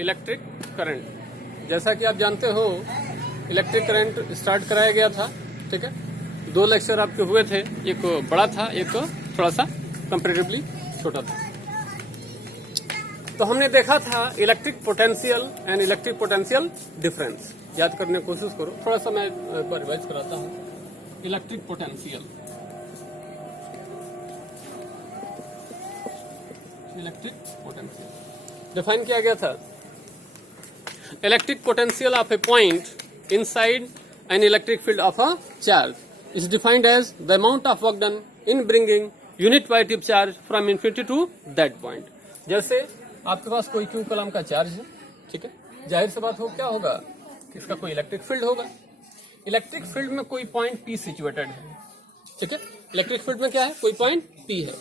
Electric current. जैसा कि आप जानते हो इलेक्ट्रिक करंट स्टार्ट कराया गया था, ठीक है। 2 लेक्चर आपके हुए थे, एक बड़ा था, एक थोड़ा सा कंपैरेटिवली छोटा था। तो हमने देखा था electric potential and electric potential difference. याद करने की कोशिश करो, थोड़ा सा मैं एक बार रिवाइज कराता हूँ। इलेक्ट्रिक पोटेंशियल, डिफाइन किया गया था। Electric potential of A point inside an electric field of a charge is defined as the amount of work done in bringing unit positive charge from infinity to that point। जैसे आपके पास कोई Q coulomb का charge है, ठीक है, जाहिर सी बात हो क्या होगा, इसका कोई इलेक्ट्रिक फील्ड होगा। इलेक्ट्रिक फील्ड में कोई पॉइंट P सिचुएटेड है, ठीक है। इलेक्ट्रिक फील्ड में क्या है, कोई पॉइंट P है।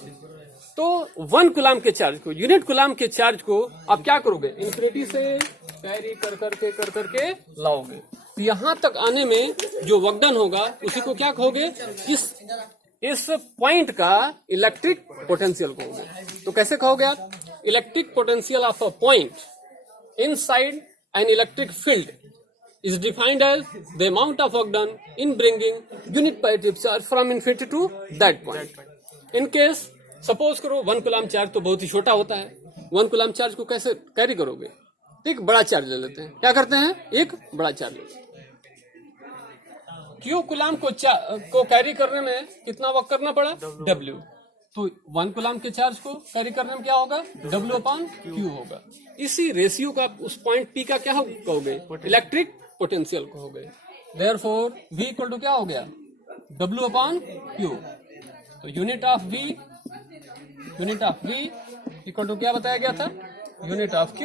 तो 1 कूलम के चार्ज को, यूनिट कूलम के चार्ज को आप क्या करोगे, इन्फिनिटी से कैरी कर करके लाओगे। तो यहां तक आने में जो वर्क डन होगा उसी को क्या कहोगे, इस पॉइंट का इलेक्ट्रिक पोटेंशियल कहोगे। तो कैसे कहोगे आप, electric potential of a point inside an electric field is defined as the amount of work done in bringing unit positive charge from infinity to that point। in case suppose करो 1 coulomb charge तो बहुत ही छोटा होता है, 1 coulomb charge को कैसे carry करोगे, एक बड़ा चार्ज ले लेते हैं। क्या करते हैं, एक बड़ा चार्ज लेते हैं। Q कूलम को कैरी करने में कितना वर्क करना पड़ा, W। तो 1 कूलम के चार्ज को कैरी करने में क्या होगा, W/Q होगा। इसी रेशियो का उस पॉइंट P का क्या कहोगे, इलेक्ट्रिक पोटेंशियल कहोगे। देयरफॉर V इक्वल टू क्या हो गया, W/Q। तो unit of V equal to क्या बताया गया था, unit of Q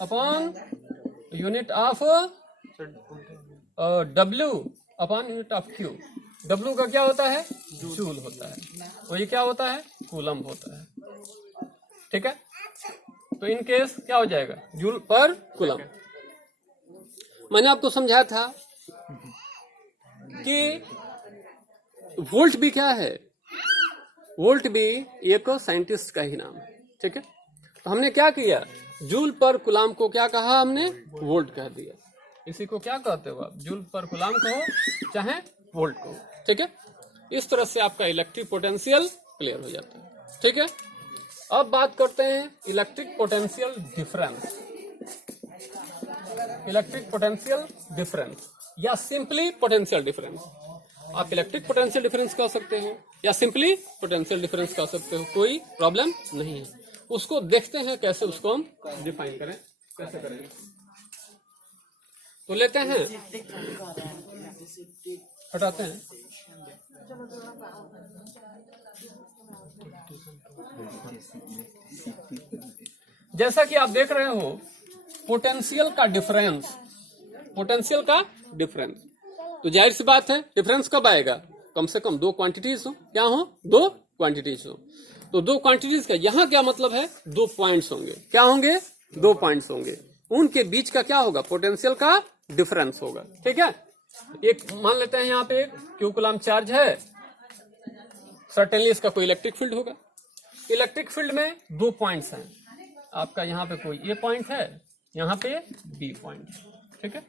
upon unit of W upon unit of Q। W का क्या होता है, जूल होता है, और ये क्या होता है, कूलम होता है, ठीक है। तो इन केस क्या हो जाएगा, जूल पर कूलम। मैंने आपको समझाया था कि वोल्ट भी क्या है, वोल्ट भी एक साइंटिस्ट का ही नाम है, ठीक है। तो हमने क्या किया, जूल पर कूलम को क्या कहा हमने, वोल्ट कह दिया। इसी को क्या कहते हो आप, जूल पर कूलम कहो चाहे वोल्ट कहो, ठीक है। इस तरह से आपका इलेक्ट्रिक पोटेंशियल क्लियर हो जाता है, ठीक है। अब बात करते हैं electric potential difference. Electric potential difference या सिंपली पोटेंशियल डिफरेंस। आप इलेक्ट्रिक पोटेंशियल डिफरेंस कह सकते हो या सिंपली पोटेंशियल डिफरेंस कह सकते हो, कोई प्रॉब्लम नहीं है। उसको देखते हैं कैसे उसको हम डिफाइन करें, कैसे करेंगे। तो लेते हैं, हटाते हैं, जैसा कि आप देख रहे हो पोटेंशियल का डिफरेंस, पोटेंशियल का डिफरेंस। तो जाहिर सी बात है डिफरेंस कब आएगा, कम से कम 2 क्वांटिटीज हो, क्या हो, 2 क्वांटिटीज हो। तो 2 क्वांटिटीज का यहाँ क्या मतलब है, 2 पॉइंट्स होंगे। क्या होंगे, 2 पॉइंट्स होंगे, उनके बीच का क्या होगा, पोटेंशियल का डिफरेंस होगा, ठीक है। एक मान लेते हैं यहाँ पे Q कूलम चार्ज है, सर्टेनली इसका कोई इलेक्ट्रिक फील्ड होगा। इलेक्ट्रिक फील्ड में 2 पॉइंट्स हैं, आपका यहाँ पे कोई A पॉइंट है, यहाँ पे B पॉइंट है, ठीक है।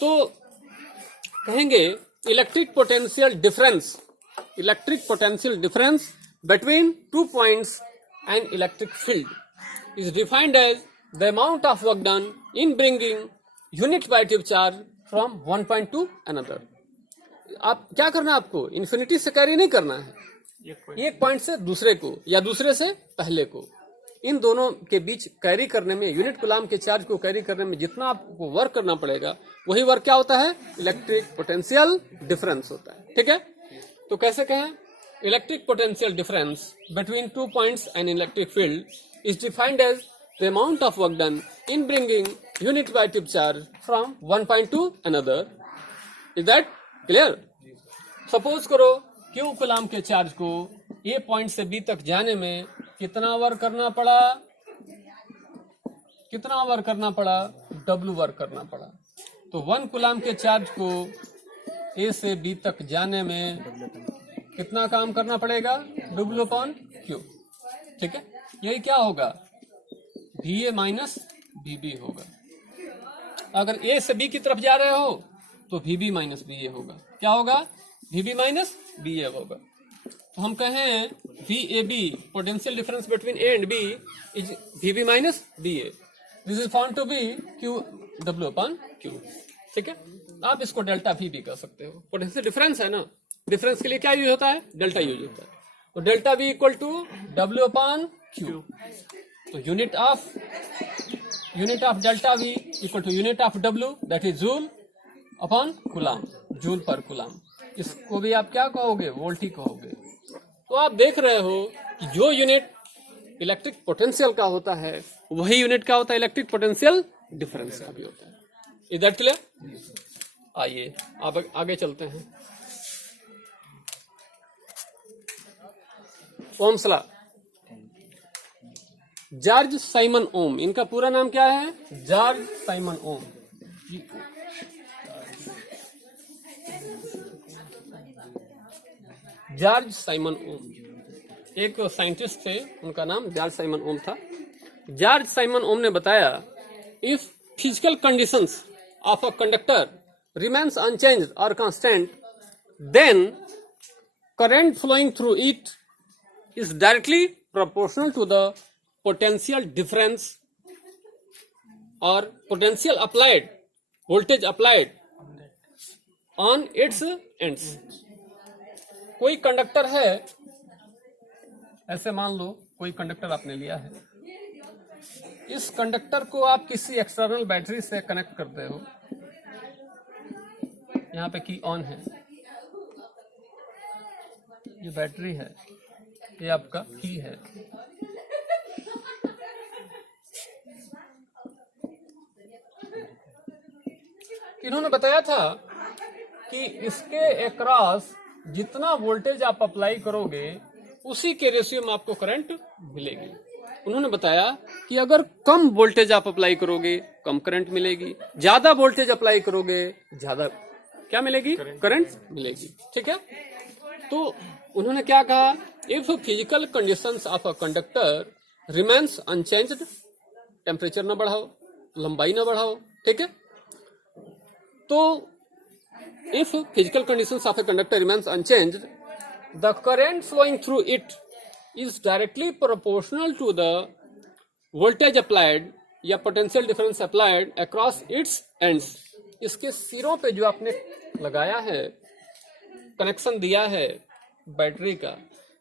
तो कहेंगे electric potential difference, electric potential difference between 2 points and electric field is defined as the amount of work done in bringing unit positive charge from one point to another. आप क्या करना है, आपको इन्फिनिटी से कैरी नहीं करना है, एक पॉइंट से दूसरे को या दूसरे से पहले को, इन दोनों के बीच कैरी करने में, यूनिट कूलम के चार्ज को कैरी करने में जितना आपको वर्क करना पड़ेगा वही वर्क क्या होता है, इलेक्ट्रिक पोटेंशियल डिफरेंस होता है, ठीक है। तो कैसे कहें, electric potential difference between 2 points and electric field is defined as the amount of work done in bringing unit positive charge from one point to another. Is that clear. Suppose करो Q coulomb के चार्ज को A point से B तक जाने में कितना work करना पड़ा, कितना वर्क करना पड़ा, W वर्क करना पड़ा। तो 1 कूलम के चार्ज को A से B तक जाने में कितना काम करना पड़ेगा, W/Q, ठीक है। यही क्या होगा, VA माइनस VB होगा। अगर A से B की तरफ जा रहे हो तो VB माइनस BA होगा। क्या होगा? VB माइनस BA होगा। तो हम कहें VAB potential difference between A and B is VB minus BA। This is found to be QW upon Q। ठीक है, आप इसको डेल्टा V भी कह सकते हो। पोटेंशियल डिफरेंस है ना, डिफरेंस के लिए क्या यूज होता है? डेल्टा यूज होता है। तो delta V equal to W upon Q। तो unit of delta V equal to unit of W, that is joule upon coulomb, joule पर कूलाम। इसको भी आप क्या कहोगे? वोल्ट ही कहोगे। तो आप देख रहे हो कि जो यूनिट इलेक्ट्रिक पोटेंशियल का होता है वही यूनिट का होता है इलेक्ट्रिक पोटेंशियल डिफरेंस का भी होता है। Is that clear? आइए आप आगे चलते हैं। ओम्स लॉ, जॉर्ज साइमन ओम, इनका पूरा नाम क्या है? जॉर्ज साइमन ओम। जॉर्ज साइमन ओम एक साइंटिस्ट थे, उनका नाम जॉर्ज साइमन ओम था। जॉर्ज साइमन ओम ने बताया, if physical conditions of a conductor remains unchanged और constant, then current flowing through it is directly proportional to the potential difference or potential applied, voltage applied on its ends। कोई conductor है, ऐसे मान लो कोई conductor आपने लिया है, इस कंडक्टर को आप किसी एक्सटर्नल बैटरी से कनेक्ट करते हो। यहाँ पे की ऑन है, ये बैटरी है, ये आपका की है। इन्होंने बताया था कि इसके अक्रॉस जितना वोल्टेज आप अप्लाई करोगे उसी के रेशियो में आपको करंट मिलेगी। उन्होंने बताया कि अगर कम वोल्टेज आप अप्लाई करोगे कम करंट मिलेगी, ज्यादा वोल्टेज अप्लाई करोगे ज्यादा क्या मिलेगी? करंट मिलेगी। ठीक है, तो उन्होंने क्या कहा? If physical conditions of a conductor remains unchanged, temperature ना बढ़ाओ, लंबाई ना बढ़ाओ। ठीक है, तो if physical conditions of a conductor remains unchanged, the current flowing through it is directly proportional to the voltage applied या potential difference applied across its ends. इसके सिरों पे जो आपने लगाया है, कनेक्शन दिया है बैटरी का,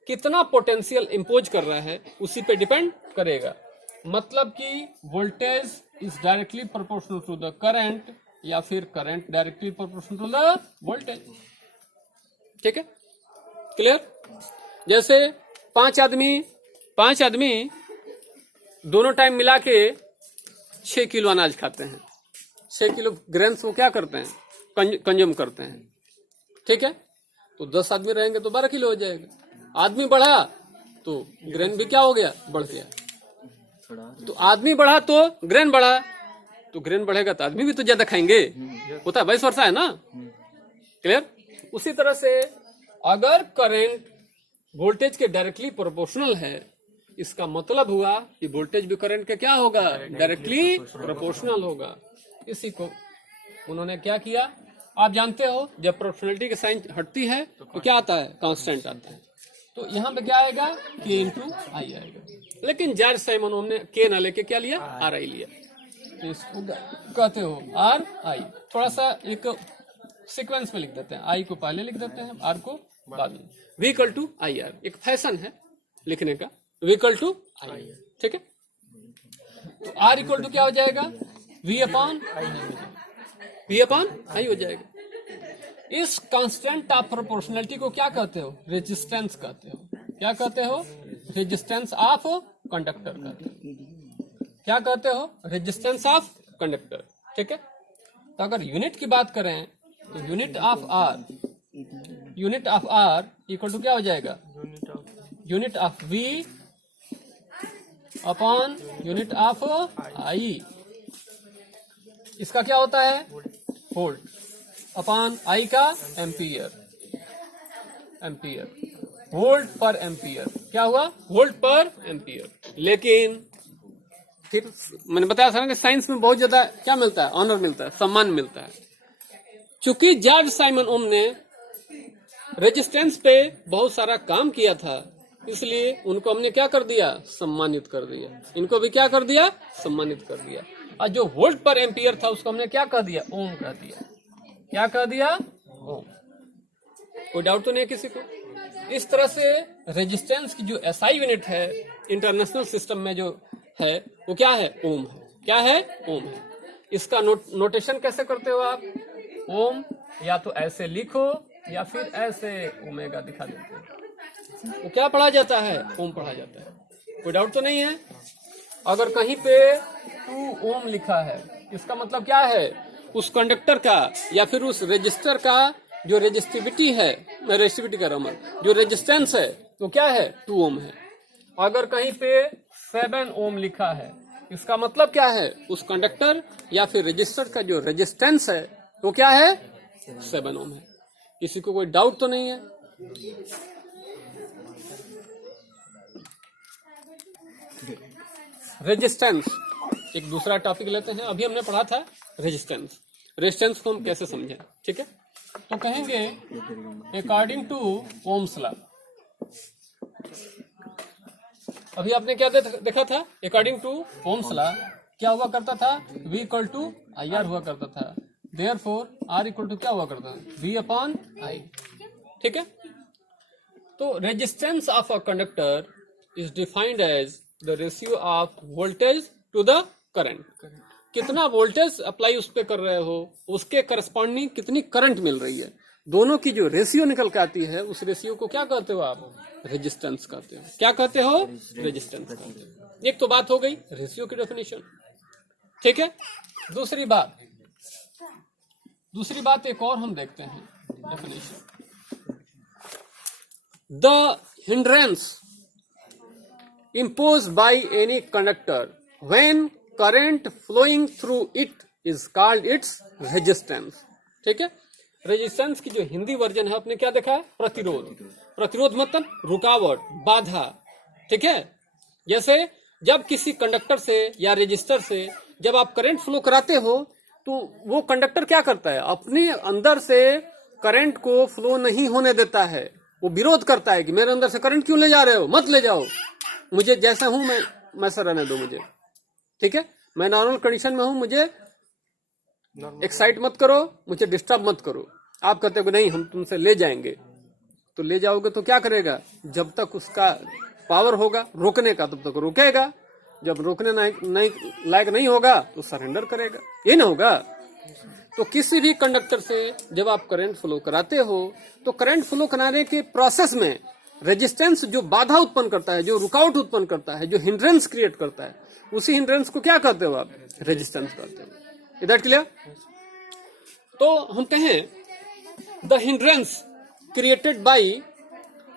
कितना पोटेंशियल इंपोज कर रहा है उसी पे डिपेंड करेगा। मतलब कि voltage is directly proportional to the current या फिर current directly proportional to the voltage. ठीक है, क्लियर? जैसे पांच आदमी दोनों टाइम मिला के 6 किलो अनाज खाते हैं, 6 किलो ग्रेन्स वो क्या करते हैं? कंज्यूम करते हैं। ठीक है, तो 10 आदमी रहेंगे तो 12 किलो हो जाएगा। आदमी बढ़ा तो ग्रेन भी क्या हो गया? बढ़ गया। तो आदमी बढ़ा तो ग्रेन बढ़ा, तो ग्रेन बढ़ेगा तो आदमी भी तो ज्यादा खाएंगे, होता है, 22 वर्षा है ना। क्लियर? उसी तरह से अगर करंट वोल्टेज के डायरेक्टली प्रोपोर्शनल है, इसका मतलब हुआ कि वोल्टेज भी करंट के क्या होगा? डायरेक्टली प्रोपोर्शनल होगा। इसी को उन्होंने क्या किया? आप जानते हो जब प्रोपोर्शनलिटी की साइन हटती है तो क्या आता है? कांस्टेंट आता है। तो यहाँ पे क्या आएगा? K इंटू आई आएगा। लेकिन जॉर्ज साइमन ओम ने K ना लेके क्या लिया? RI लिया। तो इसको कहते हो RI। थोड़ा सा एक सीक्वेंस में लिख देते हैं, I को पहले लिख देते हैं, R को बाद में। V इक्वल टू IR एक फैशन है लिखने का, V इक्वल टू I। ठीक है, तो R इक्वल टू क्या हो जाएगा? V अपॉन I हो जाएगा। इस कांस्टेंट ऑफ प्रोपोर्शनलिटी को क्या कहते हो? रेजिस्टेंस कहते हो। क्या कहते हो? रेजिस्टेंस ऑफ कंडक्टर कहते हो। क्या कहते हो? Resistance of conductor. ठीक है, तो अगर यूनिट की बात करें तो unit of R equal to क्या हो जाएगा? Unit of V upon unit of I। इसका क्या होता है? वोल्ट अपॉन I का एम्पियर, वोल्ट पर एम्पियर। क्या हुआ? वोल्ट पर एम्पियर। लेकिन फिर मैंने बताया था ना कि साइंस में बहुत ज्यादा क्या मिलता है, ऑनर मिलता है, सम्मान मिलता है। चूंकि जॉर्ज साइमन ओम ने रेजिस्टेंस पे बहुत सारा काम किया था, इसलिए उनको हमने क्या कर दिया, सम्मानित कर दिया। इनको भी क्या कर दिया, सम्मानित कर दिया। और जो वोल्ट पर एम्पियर था उसको हमने क्या कह दिया, ओम कह दिया। क्या कह दिया, ओम। कोई डाउट तो नहीं किसी को? इस तरह से रेजिस्टेंस की जो एसआई यूनिट है इंटरनेशनल सिस्टम में जो है वो क्या है, ओम है। क्या है, ओम है। इसका नोटेशन कैसे करते हो आप? ओम या तो ऐसे लिखो या फिर ऐसे ओमेगा दिखा देते हैं। वो क्या पढ़ा जाता है, ओम पढ़ा जाता है। कोई डाउट तो नहीं है? अगर कहीं पे 2 ओम लिखा है, इसका मतलब क्या है, उस कंडक्टर का या फिर उस रजिस्टर का जो रेजिस्टिविटी है, मैं रेजिस्टिविटी कर रहा हूं, जो रेजिस्टेंस है वो क्या है, 2 ओम है। अगर कहीं पे 7 ओम लिखा है, इसका मतलब क्या है, उस कंडक्टर या फिर रजिस्टर का जो रेजिस्टेंस है वो क्या है, 7 ओम है। किसी को कोई डाउट तो नहीं है? रेजिस्टेंस एक दूसरा टॉपिक लेते हैं। अभी हमने पढ़ा था रेजिस्टेंस। रेजिस्टेंस को हम कैसे समझें, ठीक है? तो कहेंगे अकॉर्डिंग टू ओम्स लॉ। अभी आपने क्या देखा था, अकॉर्डिंग टू ओम्स लॉ क्या हुआ करता था, V इक्वल टू IR हुआ करता था। देयरफॉर R इक्वल टू क्या हुआ करता था, V अपॉन I। ठीक है? तो resistance of a conductor is defined as the ratio of voltage to the current. कितना वोल्टेज अप्लाई उस पर कर रहे हो, उसके करस्पॉन्डिंग कितनी करंट मिल रही है, दोनों की जो रेशियो निकल के आती है, उस रेशियो को क्या कहते हो आप, रेजिस्टेंस कहते हो। क्या कहते हो, रेजिस्टेंस कहते हो। एक तो बात हो गई रेशियो की डेफिनेशन, ठीक है? दूसरी बात एक और हम देखते हैं definition. The hindrance imposed by any conductor when current flowing through it is called its resistance। ठीक है? रेजिस्टेंस की जो हिंदी वर्जन है आपने क्या देखा है, प्रतिरोध। प्रतिरोध मतलब रुकावट, बाधा। ठीक है? जैसे जब किसी कंडक्टर से या रेजिस्टर से जब आप करंट फ्लो कराते हो तो वो कंडक्टर क्या करता है, अपने अंदर से करंट को फ्लो नहीं होने देता है। वो विरोध करता है कि मेरे अंदर से करंट क्यों ले जा रहे हो, मत ले जाओ, मुझे जैसा हूं मैं से रहने दो मुझे। ठीक है? मैं नॉर्मल कंडीशन में हूं, मुझे एक्साइट मत करो, मुझे डिस्टर्ब मत करो। आप कहते हो नहीं हम तुमसे ले जाएंगे, तो ले जाओगे तो क्या करेगा, जब तक उसका पावर होगा रोकने का तब तक रोकेगा, जब रोकने नहीं लायक नहीं होगा तो सरेंडर करेगा। ये ना होगा? तो किसी भी कंडक्टर से जब आप करंट फ्लो कराते हो तो करंट फ्लो कराने के प्रोसेस में रेजिस्टेंस जो बाधा उत्पन्न करता है, जो रुकावट उत्पन्न करता है, जो हिंड्रेंस क्रिएट करता है, उसी हिंड्रेंस को क्या कहते हो आप, रेजिस्टेंस कहते हो। Is that clear? तो हम कहें the hindrance created by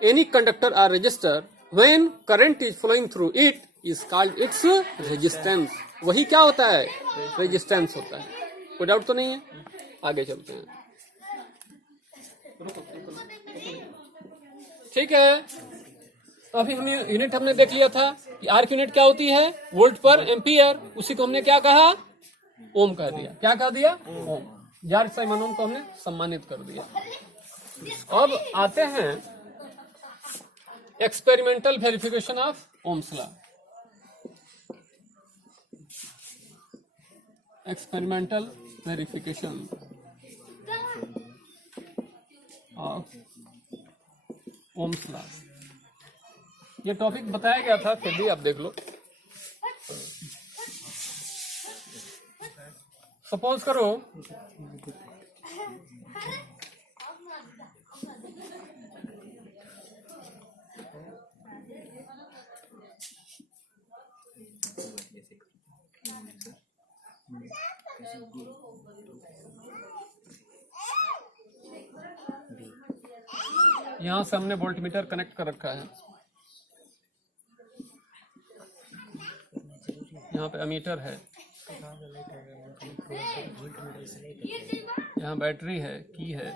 any conductor और resistor when current is flowing through it is called its resistance. वही क्या होता है, रेजिस्टेंस होता है। कोई डाउट तो नहीं है? आगे चलते हैं। ठीक है? अभी यूनिट हमने देख लिया था कि आर की यूनिट क्या होती है, वोल्ट पर एम्पियर। उसी को हमने क्या कहा, ओम कह दिया। क्या कह दिया, ओम। जॉर्ज साइमन ओम को हमने सम्मानित कर दिया। अब आते हैं experimental verification of Ohm's law. Experimental verification of Ohm's law. ये टॉपिक बताया गया था, फिर भी आप देख लो। सपोज करो यहां से हमने वोल्टमीटर कनेक्ट कर रखा है, यहाँ पे अमीटर है, यहाँ बैटरी है, की है,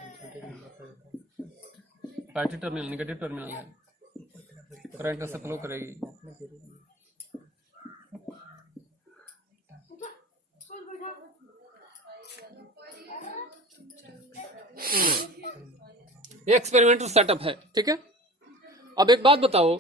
बैटरी टर्मिनल नेगेटिव टर्मिनल है, करंट कैसे फ्लो करेगी। ये एक्सपेरिमेंटल सेटअप है, ठीक है। अब एक बात बताओ,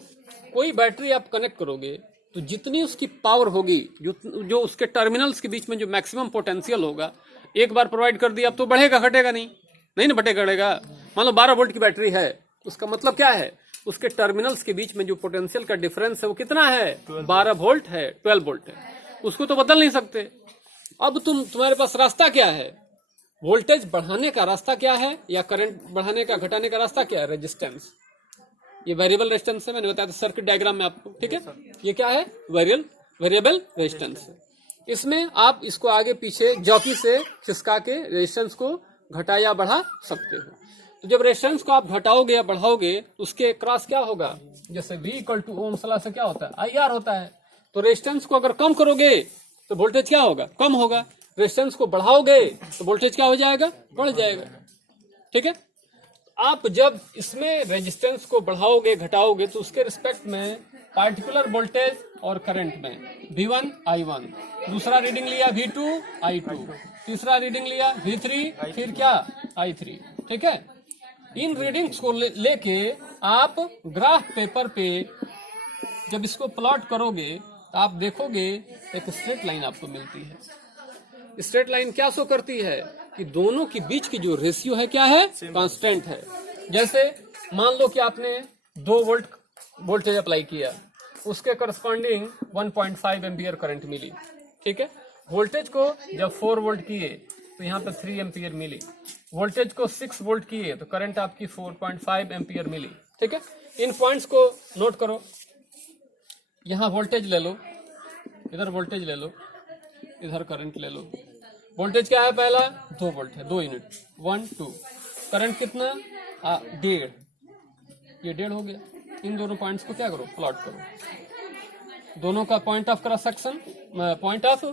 कोई बैटरी आप कनेक्ट करोगे तो जितनी उसकी पावर होगी, जो उसके टर्मिनल्स के बीच में जो मैक्सिमम पोटेंशियल होगा, एक बार प्रोवाइड कर दिया अब तो बढ़ेगा, घटेगा नहीं ना बढ़ेगा। मान लो 12 वोल्ट की बैटरी है, उसका मतलब क्या है, उसके टर्मिनल्स के बीच में जो पोटेंशियल का डिफरेंस है वो कितना है, 12 वोल्ट है, 12 वोल्ट है, उसको तो बदल नहीं सकते। अब तुम्हारे पास रास्ता क्या है, वोल्टेज बढ़ाने का रास्ता क्या है, या करंट बढ़ाने का घटाने का रास्ता क्या है, रेजिस्टेंस। ये वेरिएबल रेजिस्टेंस है, मैंने बताया था सर्किट डायग्राम में आपको, ठीक है। ये क्या है, वेरिएबल रेजिस्टेंस। इसमें आप इसको आगे पीछे जॉकी से खिसका के रेजिस्टेंस को घटा या बढ़ा सकते हो। तो जब रेजिस्टेंस को आप घटाओगे या बढ़ाओगे उसके क्रॉस क्या होगा, जैसे V equal to Ohm's law से क्या होता है, IR होता है। तो रेजिस्टेंस को अगर कम करोगे तो वोल्टेज क्या होगा, कम होगा। रेजिस्टेंस को बढ़ाओगे तो वोल्टेज क्या हो जाएगा, बढ़ जाएगा, ठीक है। आप जब इसमें रेजिस्टेंस को बढ़ाओगे घटाओगे तो उसके रिस्पेक्ट में पार्टिकुलर वोल्टेज और करंट में V1 I1, दूसरा रीडिंग लिया V2 I2, तीसरा रीडिंग लिया V3, फिर क्या I3, ठीक है। इन रीडिंग्स को लेके आप ग्राफ पेपर पे जब इसको प्लॉट करोगे तो आप देखोगे एक स्ट्रेट लाइन आपको मिलती है। स्ट्रेट लाइन क्या शो करती है कि दोनों के बीच की जो रेशियो है क्या है, कांस्टेंट है। जैसे मान लो कि आपने 2 वोल्ट वोल्टेज अप्लाई किया, उसके करस्पॉन्डिंग 1.5 एम्पियर करंट मिली, ठीक है। वोल्टेज को जब 4 वोल्ट किए तो यहाँ पे 3 एम्पियर मिली। वोल्टेज को 6 वोल्ट किए तो करंट आपकी 4.5 एम्पियर मिली, ठीक है। इन पॉइंट्स को नोट करो। यहाँ वोल्टेज ले लो, इधर वोल्टेज ले लो, इधर करंट ले लो। वोल्टेज क्या है, पहला 2 वोल्ट है, 2 यूनिट, 1 2। करंट कितना, 1.5, ये 1.5 हो गया। इन दोनों पॉइंट्स को क्या करो, प्लॉट करो। दोनों का point of cross section, point of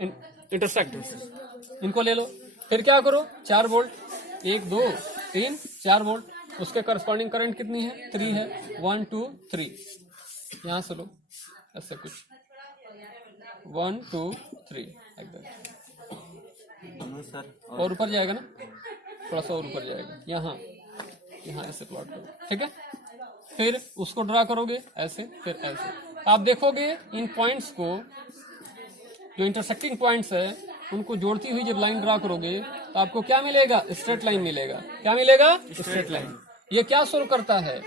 intersect, इनको ले लो। फिर क्या करो, 4 वोल्ट, 1 2 3 4 वोल्ट, उसके करस्पॉन्डिंग करंट कितनी है, 3 है, 1 2 3। यहां से लो ऐसे कुछ, 1 2 3 और ऊपर जाएगा ना, थोड़ा सा और ऊपर जाएगा, यहाँ ऐसे प्लॉट करो, ठीक है। फिर उसको ड्रा करोगे ऐसे, फिर ऐसे। आप देखोगे इन पॉइंट्स को, जो इंटरसेक्टिंग पॉइंट्स है उनको जोड़ती हुई जब लाइन ड्रा करोगे तो आपको क्या मिलेगा, स्ट्रेट लाइन मिलेगा। क्या मिलेगा, स्ट्रेट लाइन। ये क्या शो करता है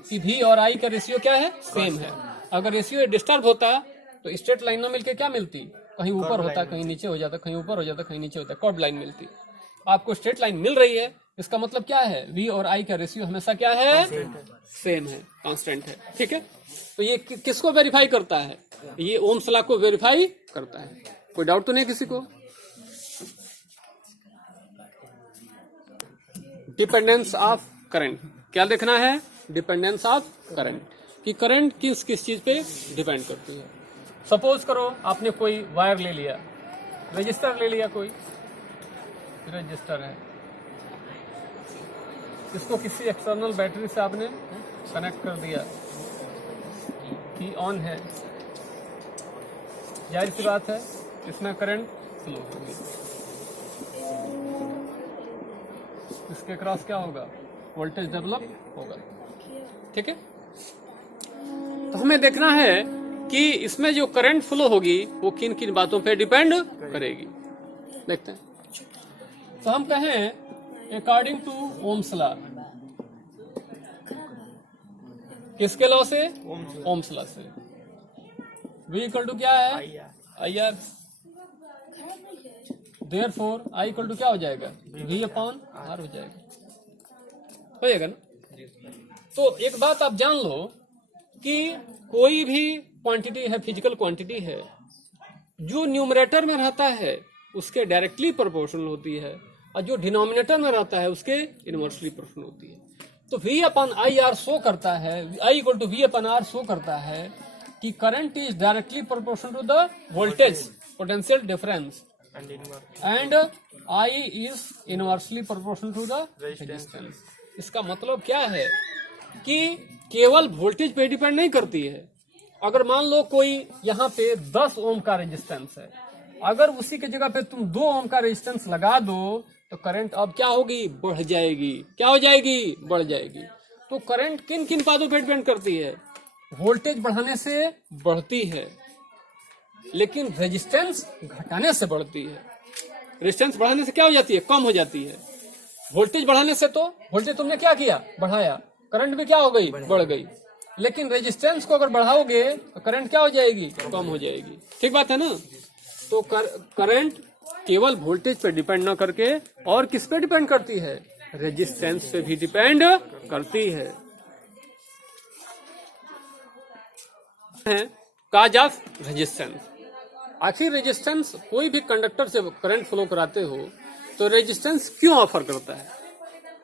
कि V और I का रेशियो क्या है, सेम है। अगर रेशियो डिस्टर्ब होता तो स्ट्रेट लाइन ना मिलके क्या मिलती, कहीं ऊपर होता, कहीं नीचे हो जाता, कहीं ऊपर हो जाता, कहीं नीचे होता, कर्व लाइन मिलती। आपको स्ट्रेट लाइन मिल रही है, इसका मतलब क्या है, V और I का रेशियो हमेशा क्या है, सेम है, कांस्टेंट है, ठीक है। तो ये किसको वेरीफाई करता है, ये ओम्स लॉ को वेरीफाई करता है। कोई डाउट तो नहीं किसी को। डिपेंडेंस ऑफ करंट, क्या देखना है, डिपेंडेंस ऑफ करंट, कि करंट किस किस चीज पे डिपेंड करती है। सपोज करो आपने कोई वायर ले लिया, रजिस्टर ले लिया, कोई रजिस्टर है, इसको किसी एक्सटर्नल बैटरी से आपने कनेक्ट कर दिया, की ऑन है, जाहिर सी बात है इसमें करंट फ्लो होगी, इसके क्रॉस क्या होगा, वोल्टेज डेवलप होगा, ठीक है। तो हमें देखना है कि इसमें जो करंट फ्लो होगी वो किन किन बातों पे डिपेंड करेगी, देखते हैं। तो हम कहें अकॉर्डिंग टू ओम्स लॉ, किसके लॉ से, ओम्स लॉ से। V इक्वल टू क्या है, IR, therefore I equal to क्या हो जाएगा, V अपॉन R हो जाएगा ना। तो एक बात आप जान लो कि कोई भी क्वांटिटी है, फिजिकल क्वांटिटी है, जो न्यूमरेटर में रहता है उसके डायरेक्टली प्रोपोर्शनल होती है, और जो डिनोमिनेटर में रहता है उसके इनवर्सली प्रोपोर्शनल होती है। तो V अपॉन IR शो करता है, I equal to V upon R show करता है कि current is directly proportional to the voltage potential difference, and I is inversely proportional to the resistance. इसका मतलब क्या है कि केवल वोल्टेज पे डिपेंड नहीं करती है। अगर मान लो कोई यहाँ पे 10 ओम का रेजिस्टेंस है, अगर उसी की जगह पे तुम 2 ओम का रेजिस्टेंस लगा दो तो करंट अब क्या होगी, बढ़ जाएगी। क्या हो जाएगी, बढ़ जाएगी। तो करंट किन किन बातों पर डिपेंड करती है, वोल्टेज बढ़ाने से बढ़ती है, लेकिन रेजिस्टेंस घटाने से बढ़ती है। रेजिस्टेंस बढ़ाने से क्या हो जाती है, कम हो जाती है। वोल्टेज बढ़ाने से तो वोल्टेज तुमने क्या किया, बढ़ाया, करंट भी क्या हो गई, बढ़ गई। लेकिन रेजिस्टेंस को अगर बढ़ाओगे तो करंट क्या हो जाएगी, कम हो जाएगी। ठीक बात है ना। तो करंट केवल वोल्टेज पे डिपेंड ना करके और किस पे डिपेंड करती है, रेजिस्टेंस पे भी डिपेंड करती है। काज ऑफ रेजिस्टेंस। आखिर रेजिस्टेंस, कोई भी कंडक्टर से करंट फ्लो कराते हो तो रेजिस्टेंस क्यों ऑफर करता है,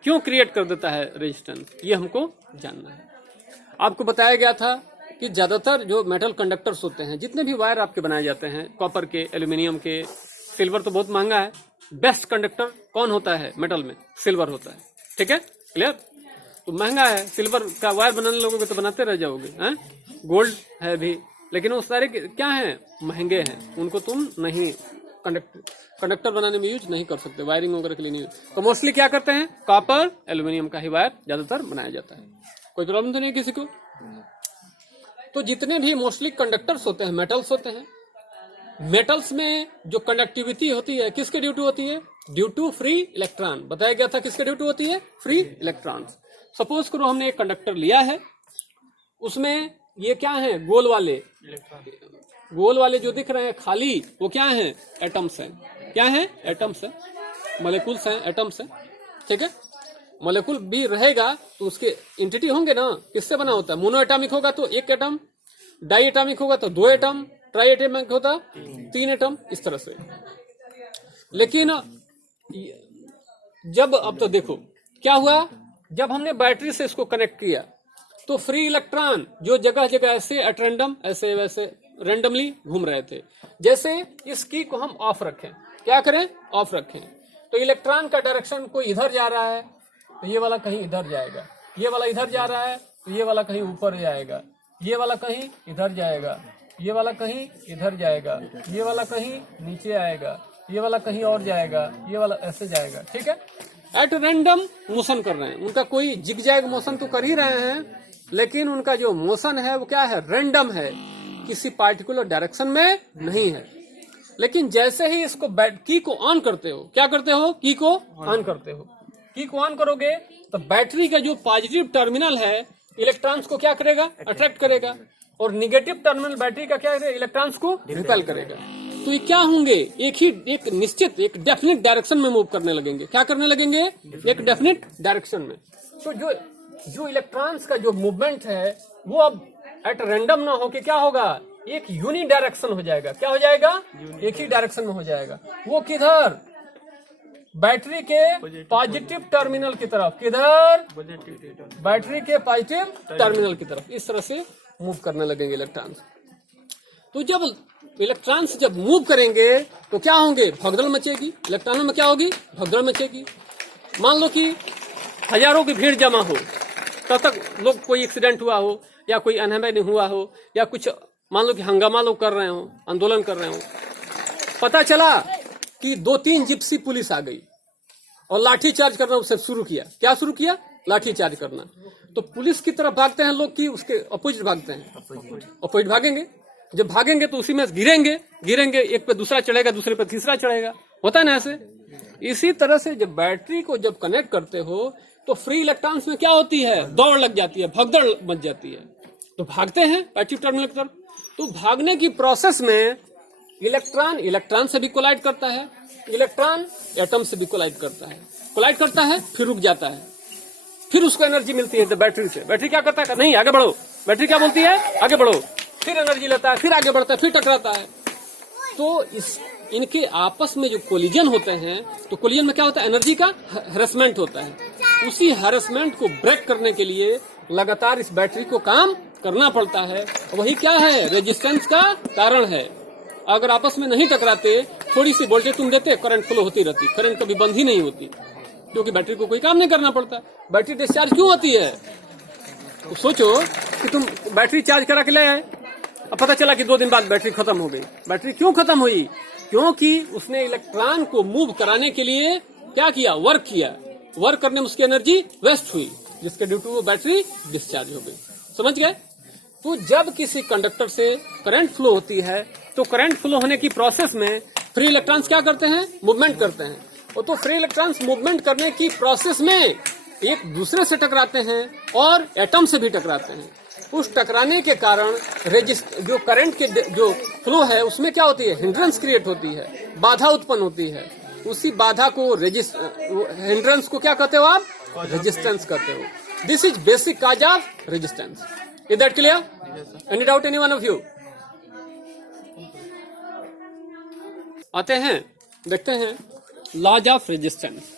क्यों क्रिएट कर देता है रेजिस्टेंस, ये हमको जानना है। आपको बताया गया था कि ज्यादातर जो मेटल कंडक्टर्स होते हैं, जितने भी वायर आपके बनाए जाते हैं, कॉपर के, एल्यूमिनियम के, सिल्वर तो बहुत महंगा है, बेस्ट कंडक्टर कौन होता है मेटल में, सिल्वर होता है। ठीक है, क्लियर। तो महंगा है, सिल्वर का वायर बनाने लोगोगे तो बनाते रह जाओगे, हैं? गोल्ड है भी, लेकिन वो सारे क्या हैं, महंगे हैं, उनको तुम नहीं कंडक्टर बनाने में यूज नहीं कर सकते, वायरिंग वगैरह के लिए नहीं। तो मोस्टली क्या करते हैं, कॉपर एल्यूमिनियम का ही वायर ज्यादातर बनाया जाता है। कोई प्रॉब्लम तो नहीं किसी को। तो जितने भी मोस्टली कंडक्टर्स होते हैं, मेटल्स होते हैं, मेटल्स में जो कंडक्टिविटी होती है किसके ड्यू टू होती है, ड्यू टू फ्री इलेक्ट्रॉन। बताया गया था किसके ड्यू टू होती है, फ्री इलेक्ट्रॉन्स। सपोज करो हमने एक कंडक्टर लिया है, उसमें ये क्या है, गोल वाले जो दिख रहे हैं खाली, वो क्या है, एटम्स हैं। क्या है, एटम्स है, मॉलिक्यूल्स हैं, एटम्स हैं। ठीक है, मॉलिक्यूल भी रहेगा तो उसके एंटिटी होंगे ना, किससे बना होता है, मोनो एटॉमिक होगा तो एक एटम, डाई एटॉमिक होगा तो दो एटम, ट्राई एटॉमिक होता तीन एटम, इस तरह से। लेकिन जब, अब तो देखो क्या हुआ, जब हमने बैटरी से इसको कनेक्ट किया तो फ्री इलेक्ट्रॉन जो जगह जगह ऐसे एट रैंडम, ऐसे वैसे रैंडमली घूम रहे थे। जैसे इस की को हम ऑफ रखें, क्या करें, ऑफ रखें, तो इलेक्ट्रॉन का डायरेक्शन कोई इधर जा रहा है तो ये वाला कहीं इधर जाएगा, ये वाला इधर जा रहा है तो ये वाला कहीं ऊपर जाएगा, ये वाला कहीं इधर जाएगा, ये वाला कहीं इधर जाएगा, ये वाला कहीं नीचे आएगा, ये वाला कहीं और जाएगा, ये वाला ऐसे जाएगा। ठीक है, एट रैंडम मोशन कर रहे हैं, उनका कोई जिगजैग मोशन तो कर ही रहे हैं, लेकिन उनका जो मोशन है वो क्या है, रैंडम है, किसी पार्टिकुलर डायरेक्शन में नहीं है। लेकिन जैसे ही इसको की को ऑन करते हो, क्या करते हो, की को ऑन करते हो, की को ऑन करोगे तो बैटरी का जो पॉजिटिव टर्मिनल है इलेक्ट्रॉन्स को क्या करेगा, अट्रैक्ट करेगा, और निगेटिव टर्मिनल बैटरी का क्या करेगा, इलेक्ट्रॉन्स को रिपेल करेगा। तो ये क्या होंगे, एक निश्चित, एक डेफिनेट डायरेक्शन में मूव करने लगेंगे। क्या करने लगेंगे, एक डेफिनेट डायरेक्शन में। तो जो इलेक्ट्रॉन्स का जो मूवमेंट है वो अब एट रैंडम ना हो के क्या होगा, एक यूनि डायरेक्शन हो जाएगा। क्या हो जाएगा, एक ही डायरेक्शन में हो जाएगा। वो किधर, बैटरी के पॉजिटिव टर्मिनल की तरफ, किधर, बैटरी के पॉजिटिव टर्मिनल की तरफ। इस तरह से मूव करने लगेंगे इलेक्ट्रॉन्स। तो जब इलेक्ट्रॉन्स जब मूव करेंगे तो क्या होंगे, भगदड़ मचेगी, इलेक्ट्रॉनों में क्या होगी, भगदड़ मचेगी। मान लो कि हजारों की भीड़ जमा हो, तब तक लोग कोई एक्सीडेंट हुआ हो या कोई अनहोनी हुआ हो या कुछ, मान लो कि हंगामा लोग कर रहे हो, आंदोलन कर रहे हो, पता चला कि 2-3 जिप्सी पुलिस आ गई और लाठी चार्ज करना उससे शुरू किया। क्या शुरू किया, लाठी चार्ज करना। तो पुलिस की तरफ भागते हैं लोग कि उसके अपोजिट भागते हैं, अपोजिट भागेंगे। जब भागेंगे तो उसी में गिरेंगे, एक पे दूसरा चढ़ेगा, दूसरे पे तीसरा चढ़ेगा, होता है ना ऐसे। इसी तरह से जब बैटरी को जब कनेक्ट करते हो तो फ्री इलेक्ट्रॉन्स में क्या होती है, दौड़ लग जाती है, भगदड़ मच जाती है, तो भागते हैं पॉजिटिव टर्मिनल की तरफ। तो भागने की प्रोसेस में इलेक्ट्रॉन से भी कोलाइड करता है, इलेक्ट्रॉन एटम से भी कोलाइड करता है, फिर रुक जाता है, फिर उसको एनर्जी मिलती है बैटरी से। बैटरी क्या करता है, नहीं आगे बढ़ो, बैटरी क्या बोलती है, आगे बढ़ो, फिर एनर्जी लेता है, फिर आगे बढ़ता है, फिर टकराता है। तो इनके आपस में जो कोलिजन होते हैं, तो कोलिजन में क्या होता है, एनर्जी का हैरेसमेंट होता है। उसी हैरेसमेंट को ब्रेक करने के लिए लगातार इस बैटरी को काम करना पड़ता है। वही क्या है, रेजिस्टेंस का कारण है। अगर आपस में नहीं टकराते, थोड़ी सी वोल्टेज तुम देते, करंट फ्लो होती रहती, करंट कभी बंद ही नहीं होती, क्योंकि बैटरी को कोई काम नहीं करना पड़ता। बैटरी डिस्चार्ज क्यों होती है, तो सोचो कि तुम बैटरी चार्ज करा के ले आए, अब पता चला कि 2 दिन बाद बैटरी खत्म हो गई। बैटरी क्यों खत्म हुई, क्योंकि उसने इलेक्ट्रॉन को मूव कराने के लिए क्या किया, वर्क किया, वर्क करने में उसकी एनर्जी वेस्ट हुई, जिसके ड्यू टू वो बैटरी डिस्चार्ज हो गई। समझ गए? तो जब किसी कंडक्टर से करंट फ्लो होती है तो करंट फ्लो होने की प्रोसेस में फ्री इलेक्ट्रॉन्स क्या करते हैं, मूवमेंट करते हैं। और तो फ्री इलेक्ट्रॉन्स मूवमेंट करने की प्रोसेस में एक दूसरे से टकराते हैं और एटम से भी टकराते हैं। उस टकराने के कारण जो करंट के जो फ्लो है उसमें क्या होती है, हिंड्रेंस क्रिएट होती है, बाधा उत्पन्न होती है। उसी बाधा को हिंड्रेंस को क्या कहते हो आप, रेजिस्टेंस कहते हो। This is basic cause of resistance. Is that clear? Any doubt any one of you? आते हैं, देखते हैं laws of resistance.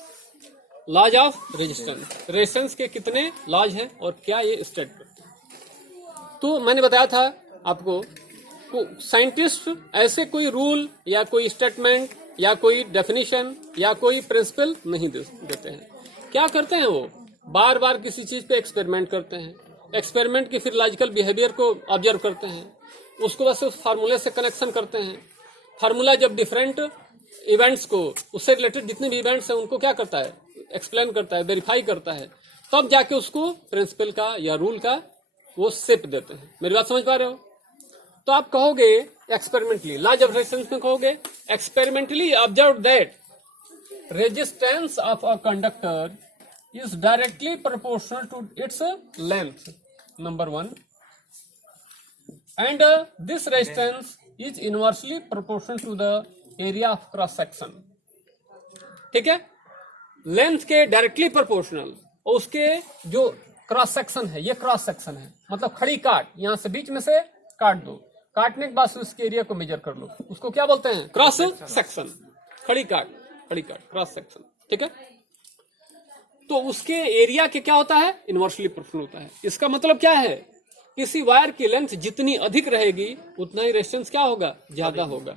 Laws of resistance के कितने लॉज हैं और क्या ये स्टेट करते हैं। तो मैंने बताया था आपको, साइंटिस्ट ऐसे कोई रूल या कोई स्टेटमेंट या कोई डेफिनेशन या कोई प्रिंसिपल नहीं देते हैं। क्या करते हैं, वो बार बार किसी चीज पे एक्सपेरिमेंट करते हैं, एक्सपेरिमेंट की फिर लॉजिकल बिहेवियर को ऑब्जर्व करते हैं, उसको बस उस फार्मूले से कनेक्शन करते हैं। फार्मूला जब डिफरेंट इवेंट्स को, उससे रिलेटेड जितने भी इवेंट्स हैं उनको क्या करता है, एक्सप्लेन करता है, वेरीफाई करता है, तब जाके उसको प्रिंसिपल का या रूल का वो शेप देते हैं। मेरी बात समझ पा रहे हो? तो आप कहोगे एक्सपेरिमेंटली, लॉज ऑफ रेजिस्टेंस में कहोगे experimentally observe that resistance of a conductor is directly proportional to its length, number 1, and this resistance is inversely proportional to the area of cross section. ठीक है, लेंथ के directly proportional और उसके जो cross section है, ये cross section है मतलब खड़ी काट, यहां से बीच में से काट दो, काटने के बाद उसके एरिया को मेजर कर लो, उसको क्या बोलते हैं, क्रॉस सेक्शन। खड़ी काट क्रॉस सेक्शन। ठीक है, तो उसके एरिया के क्या होता है, इनवर्सली प्रोपोर्शनल होता है। इसका मतलब क्या है, किसी वायर की लेंथ जितनी अधिक रहेगी उतना ही रेजिस्टेंस क्या होगा, ज्यादा होगा,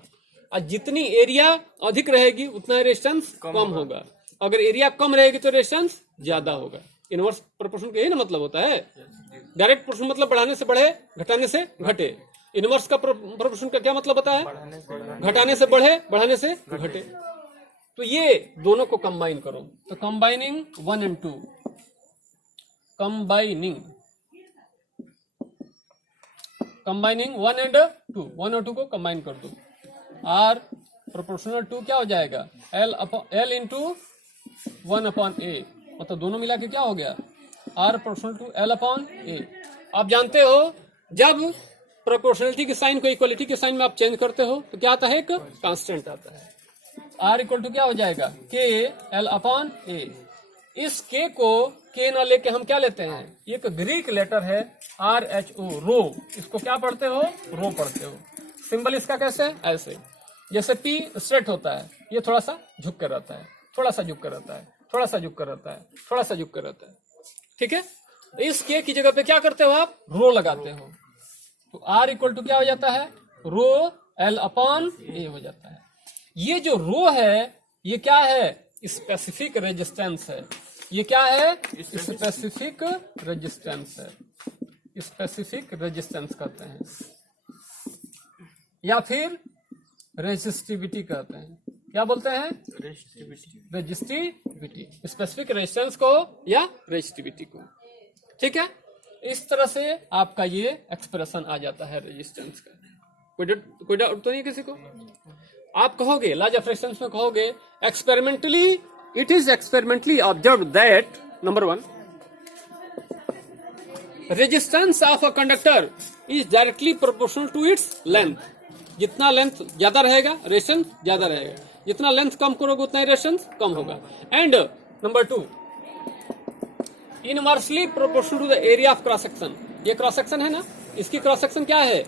और जितनी एरिया अधिक रहेगी उतना ही रेजिस्टेंस कम होगा। अगर एरिया कम रहेगी तो रेजिस्टेंस ज्यादा होगा। इनवर्स प्रोपोर्शनल का यही ना मतलब होता है। डायरेक्ट प्रोपोर्शनल मतलब बढ़ाने से बढ़े, घटाने से घटे। इनवर्स का प्रोपोर्शनल का क्या मतलब होता है, घटाने से बढ़े, बढ़ाने से घटे। तो ये दोनों को कंबाइन करो, तो कंबाइनिंग 1 and 2, कंबाइनिंग 1 and 2, 1 और 2 को कंबाइन कर दो। R प्रोपोर्शनल 2 क्या हो जाएगा, L इंटू 1/A, मतलब दोनों मिला के क्या हो गया, R प्रोपोर्शनल टू L/A। आप जानते हो जब प्रोपोर्शनलिटी के साइन को इक्वलिटी के साइन में आप चेंज करते हो तो क्या आता है, एक कांस्टेंट आता है। R इक्वल टू क्या हो जाएगा, K L/A। इस K को K ना लेके हम क्या लेते हैं, एक ग्रीक लेटर है RHO, रो। इसको क्या पढ़ते हो, रो पढ़ते हो। सिंबल इसका कैसे है, ऐसे, जैसे P स्ट्रेट होता है, ये थोड़ा सा झुक कर रहता है, थोड़ा सा झुक कर रहता है, थोड़ा सा झुक कर रहता है, थोड़ा सा झुक कर रहता है। ठीक है, इस K की जगह पे क्या करते हो आप, रो लगाते हो, तो R इक्वल टू क्या हो जाता है, रो L/A हो जाता है। ये जो रो है ये क्या है, स्पेसिफिक रेजिस्टेंस है। ये क्या है, स्पेसिफिक रेजिस्टेंस है, स्पेसिफिक रेजिस्टेंस कहते हैं, या फिर रेजिस्टिविटी कहते हैं। क्या बोलते हैं, रेजिस्टिविटी, स्पेसिफिक रेजिस्टेंस को या रेजिस्टिविटी को। ठीक है, इस तरह से आपका ये एक्सप्रेशन आ जाता है रेजिस्टेंस का। कोई डाउट तो नहीं किसी को? आप कहोगे लॉज ऑफ रेजिस्टेंस में कहोगे experimentally, it is experimentally observe that, number 1, resistance of a conductor is directly proportional to its length. जितना लेंथ ज्यादा रहेगा रेजिस्टेंस ज्यादा रहेगा, जितना लेंथ कम करोगे उतना ही रेजिस्टेंस कम होगा। And number 2, inversely proportional to the area of cross section. ये क्रॉस सेक्शन है ना, इसकी क्रॉस सेक्शन क्या है,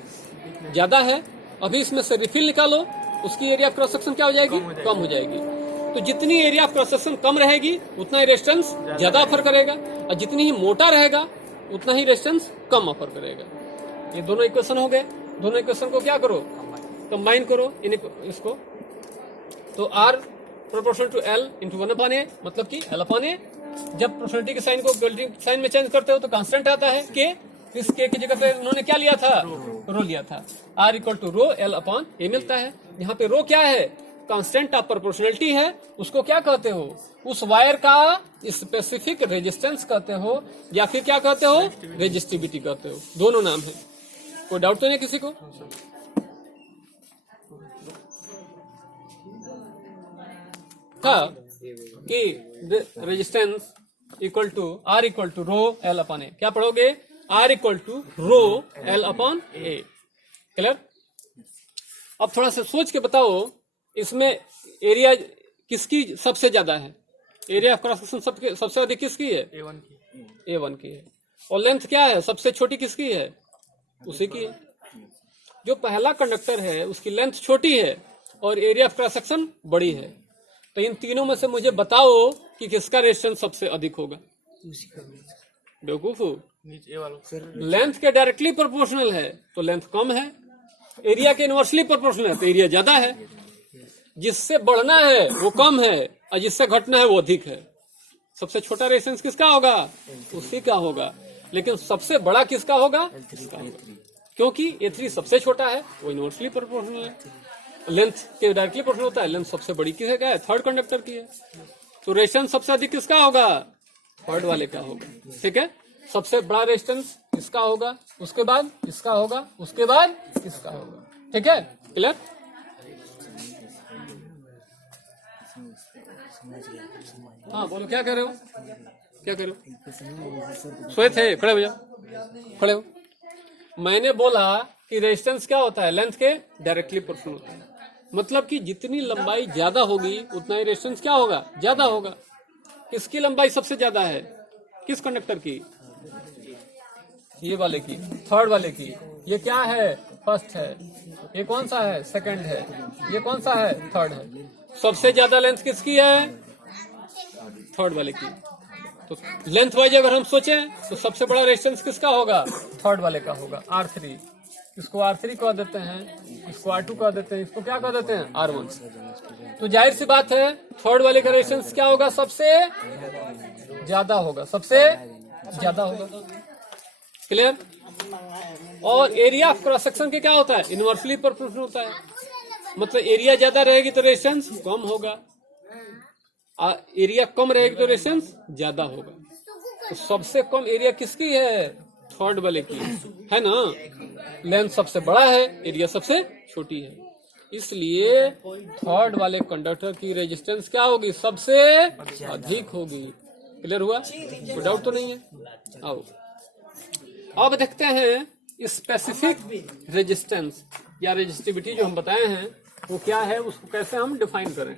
ज्यादा है। अभी इसमें से रिफिल निकालो, उसकी एरिया ऑफ क्रॉस सेक्शन क्या हो जाएगी, कम हो जाएगी। तो जितनी एरिया ऑफ क्रॉस सेक्शन कम रहेगी उतना ही रेजिस्टेंस ज्यादा ऑफर करेगा, और जितनी ही मोटा रहेगा उतना ही रेजिस्टेंस कम ऑफर करेगा। ये दोनों इक्वेशन हो गए। दोनों इक्वेशन को क्या करो, कंबाइन करो इसको। तो R proportional to L into 1/A, मतलब कि L/A। जब प्रोपोर्शनलिटी के साइन को इक्वलिटी के साइन में चेंज करते हो तो कांस्टेंट आता है K। इस K की जगह पे उन्होंने क्या लिया था, रो लिया था। R equal to row L/A मिलता है। यहाँ पे रो क्या है, कांस्टेंट ऑफ प्रोपोर्शनलिटी है उसको क्या कहते हो, उस वायर का स्पेसिफिक रेजिस्टेंस कहते हो या फिर क्या कहते हो, रेजिस्टिविटी कहते हो। दोनों नाम है। कोई डाउट तो नहीं किसी को? था कि resistance equal to R equal to rho L upon A. क्या पढ़ोगे? R equal to rho L upon A. Clear? अब थोड़ा सा सोच के बताओ, इसमें एरिया किसकी सबसे ज्यादा है? एरिया ऑफ क्रॉस सेक्शन सबसे अधिक किसकी है? A1 की है। और लेंथ क्या है? सबसे छोटी किसकी है? उसी की है। जो पहला कंडक्टर है उसकी लेंथ छोटी है और एरिया ऑफ क्रॉस सेक्शन बड़ी है। तो इन तीनों में से मुझे बताओ कि किसका रेजिस्टेंस सबसे अधिक होगा? बेवकूफ हो, लेंथ के डायरेक्टली प्रोपोर्शनल है तो लेंथ कम है, एरिया के इनवर्सली प्रोपोर्शनल है तो एरिया ज्यादा है। जिससे बढ़ना है वो कम है और जिससे घटना है वो अधिक है। सबसे छोटा रेजिस्टेंस किसका होगा? उसी का होगा। लेकिन सबसे बड़ा किसका होगा? इसका होगा। क्योंकि A3 सबसे छोटा है, वो इनवर्सली प्रोपोर्शनल है। लेंथ के डायरेक्टली प्रोपोर्शनल होता है। लेंथ सबसे बड़ी किसका है? थर्ड कंडक्टर की है। तो रेजिस्टेंस सबसे अधिक किसका होगा? थर्ड वाले का होगा। ठीक है, सबसे बड़ा रेजिस्टेंस इसका होगा, उसके बाद इसका होगा, उसके बाद इसका होगा। ठीक है, क्लियर? हाँ बोलो, क्या कर रहे हो? क्या कर रहे हो? सोए थे? खड़े हो जाओ, खड़े हो। मैंने बोला कि रेजिस्टेंस क्या होता है? लेंथ के डायरेक्टली प्रोपोर्शनल होता है। मतलब कि जितनी लंबाई ज्यादा होगी उतना ही रेजिस्टेंस क्या होगा? ज्यादा होगा। किसकी लंबाई सबसे ज्यादा है? किस कंडक्टर की? ये वाले की, थर्ड वाले की। ये क्या है? फर्स्ट है। ये कौन सा है? सेकंड है। ये कौन सा है? थर्ड है। सबसे ज्यादा लेंथ किसकी है? थर्ड वाले की। तो लेंथ वाइज अगर हम सोचें तो सबसे बड़ा रेजिस्टेंस किसका होगा? थर्ड वाले का होगा, R3। इसको R3 कह देते हैं, इसको R2 कह देते हैं, इसको क्या कह देते हैं? R1। तो जाहिर सी बात है थर्ड वाले का रेजिस्टेंस क्या होगा? सबसे ज्यादा होगा, सबसे ज्यादा होगा। क्लियर? और एरिया ऑफ क्रॉस सेक्शन के क्या होता है? इनवर्सली प्रोपोर्शनल होता है। मतलब एरिया ज्यादा रहेगी तो रेजिस्टेंस कम होगा, एरिया कम रहेगी तो रेजिस्टेंस ज्यादा होगा। तो सबसे कम एरिया किसकी है? थर्ड वाले की है ना। लेंथ सबसे बड़ा है, एरिया सबसे छोटी है, इसलिए थर्ड वाले कंडक्टर की रेजिस्टेंस क्या होगी? सबसे अधिक होगी। क्लियर हुआ? कोई डाउट तो नहीं है? आओ अब देखते हैं स्पेसिफिक रेजिस्टेंस या रेजिस्टिविटी जो हम बताए हैं वो क्या है, उसको कैसे हम डिफाइन करें।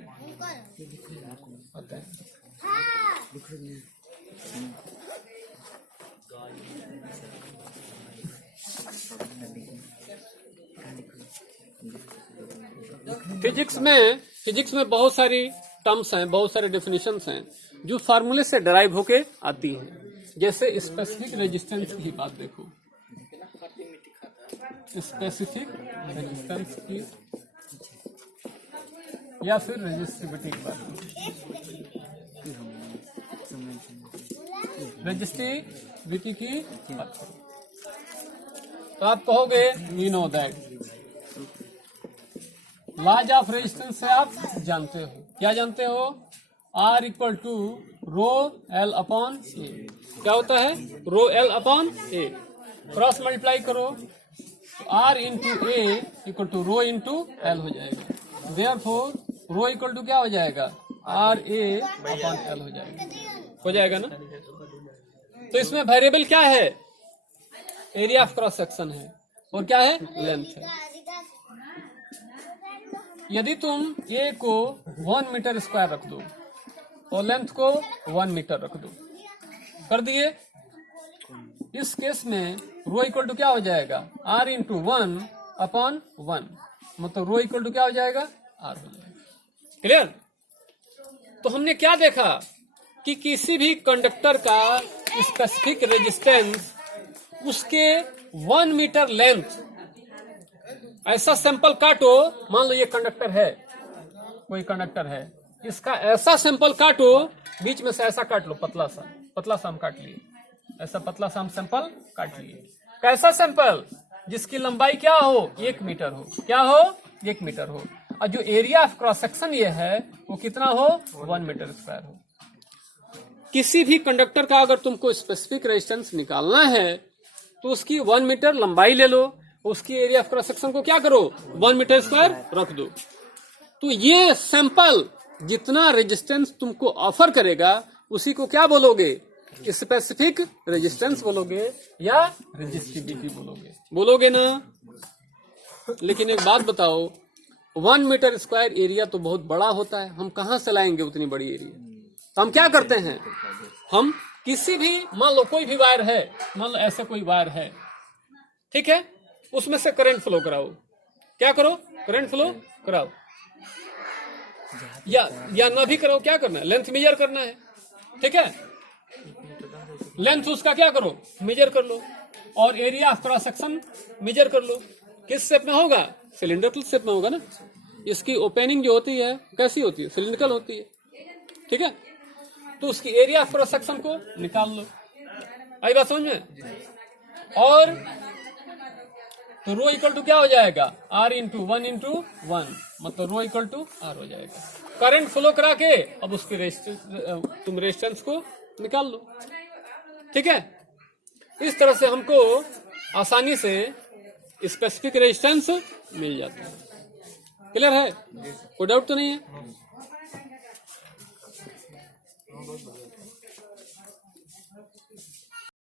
फिजिक्स में बहुत सारी टर्म्स हैं, बहुत सारे डेफिनेशंस हैं जो फार्मूले से डराइव होके आती हैं। जैसे स्पेसिफिक रेजिस्टेंस की बात देखो, स्पेसिफिक रेजिस्टेंस की या फिर रेजिस्टिविटी की बात, रेजिस्टिविटी की बात करो तो आप कहोगे we know that laws of resistance से आप जानते हो। क्या जानते हो? R equal to rho L upon A. क्या होता है? Rho L upon A. Cross multiply करो तो R into A equal to rho into L हो जाएगा। देयरफॉर रो इक्वल टू क्या हो जाएगा? R A अपॉन एल हो जाएगा ना। तो इसमें वेरिएबल क्या है? एरिया ऑफ क्रॉस सेक्शन है और क्या है? लेंथ है। यदि तुम A को 1 मीटर स्क्वायर रख दो और लेंथ को 1 मीटर रख दो, कर दिए। इस केस में रो इक्वल टू क्या हो जाएगा? R इंटू 1 अपॉन 1, मतलब रो इक्वल टू क्या हो जाएगा? R हो जाएगा। क्लियर? तो हमने क्या देखा कि किसी भी कंडक्टर का स्पेसिफिक रेजिस्टेंस उसके 1 मीटर लेंथ, ऐसा सैंपल काटो, मान लो ये कंडक्टर है, कोई कंडक्टर है, इसका ऐसा सैंपल काटो, बीच में से ऐसा काट लो, पतला सा हम काट लिए, ऐसा पतला सा हम सैंपल काट लिए। कैसा सैंपल? जिसकी लंबाई क्या हो? 1 मीटर हो। क्या हो? 1 मीटर हो। और जो एरिया ऑफ क्रॉस सेक्शन ये है वो कितना हो, 1 मीटर स्क्वायर हो। किसी भी कंडक्टर का अगर तुमको स्पेसिफिक रेजिस्टेंस निकालना है तो उसकी 1 मीटर लंबाई ले लो, उसकी एरिया ऑफ क्रॉस सेक्शन को क्या करो, 1 मीटर स्क्वायर रख दो। तो ये सैंपल जितना रेजिस्टेंस तुमको ऑफर करेगा उसी को क्या बोलोगे, स्पेसिफिक रेजिस्टेंस बोलोगे या रेजिस्टिविटी बोलोगे ना। लेकिन एक बात बताओ, 1 मीटर स्क्वायर एरिया तो बहुत बड़ा होता है, हम कहां से लाएंगे उतनी बड़ी एरिया। तो हम क्या करते हैं, हम किसी भी, मान लो कोई भी वायर है, मान लो ऐसा कोई वायर है, ठीक है, उसमें से करंट फ्लो कराओ, क्या करो, करंट फ्लो कराओ, या ना भी कराओ, क्या करना है, लेंथ मेजर करना है, ठीक है, लेंथ उसका क्या करो, मेजर कर लो, और area of cross section measure कर लो। किस शेप में होगा, सिलिंड्रिकल शेप में होगा ना। इसकी ओपनिंग जो होती है कैसी होती है, सिलिंड्रिकल होती है, ठीक है। तो उसकी एरिया ऑफ क्रॉस सेक्शन को निकाल लो, आई बात समझ में। और तो रो इक्वल टू क्या हो जाएगा, R इंटू 1 मतलब रो इक्वल टू R हो जाएगा। करंट फ्लो करा के अब उसके तुम रेजिस्टेंस को निकाल लो, ठीक है। इस तरह से हमको आसानी से स्पेसिफिक रेजिस्टेंस मिल जाता है। क्लियर है, कोई डाउट तो नहीं है।